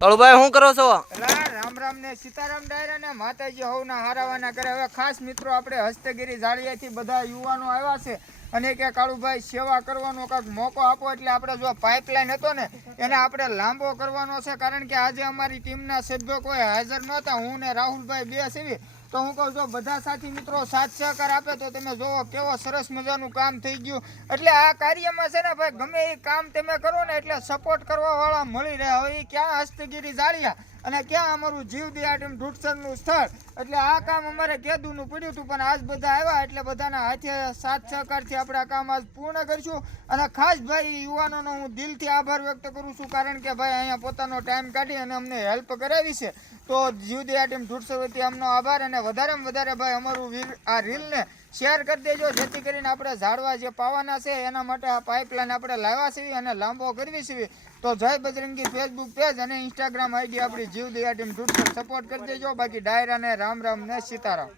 કાળુભાઈ શું કરો છો? રામ રામ ને સીતારામ ડાયરા ને માતાજી હોવના હારાવાના કરે. હવે ખાસ મિત્રો આપણે હસ્તગીરી જાળિયાથી બધા યુવાનો આવ્યા છે અને કે કાળુભાઈ સેવા કરવાનો કાંઈક મોકો આપો, એટલે આપણે જો પાઇપલાઇન હતો ને એને આપણે લાંબો કરવાનો છે, કારણ કે આજે અમારી ટીમના સભ્યો કોઈ હાજર નહોતા. હું ને રાહુલભાઈ બે સેવી તો હું કહું છું બધા સાથી મિત્રો સાથ સહકાર આપે તો તમે જોવો કેવો સરસ મજાનું કામ થઈ ગયું. એટલે આ કાર્યમાં છે ને ભાઈ ગમે એ કામ તમે કરો ને એટલે સપોર્ટ કરવા વાળા મળી રહે. હવે એ ક્યાં હસ્તગીરી જાળિયા અને ક્યાં અમારું જીવદી આટમ ઢૂંઢસરનું સ્થળ, એટલે આ કામ અમારે કેદુનું પડ્યું હતું પણ આજ બધા આવ્યા એટલે બધાના હાથે સાથ સહકારથી આપણે આ કામ આજ પૂર્ણ કરીશું. અને ખાસ ભાઈ યુવાનોનો હું દિલથી આભાર વ્યક્ત કરું છું, કારણ કે ભાઈ અહીંયા પોતાનો ટાઈમ કાઢી અને અમને હેલ્પ કરાવી છે. તો જીવદી આટમ ઢૂંઢસર વતી અમનો આભાર. અને વધારેમાં વધારે ભાઈ અમારું આ રીલને શેર કરી દેજો, જેથી કરીને આપણે ઝાડવા જે પાવાના છે એના માટે આ પાઇપલાઇન આપણે લાવ્યા છીએ અને લાંબો કરવી છીએ. તો જય બજરંગી ફેસબુક પેજ અને ઇન્સ્ટાગ્રામ આઈડી આપણી જીવદી આટમ ઢૂંઢસર સપોર્ટ કરી દેજો. બાકી ડાયરા ને રામ રામ ને સીતારામ.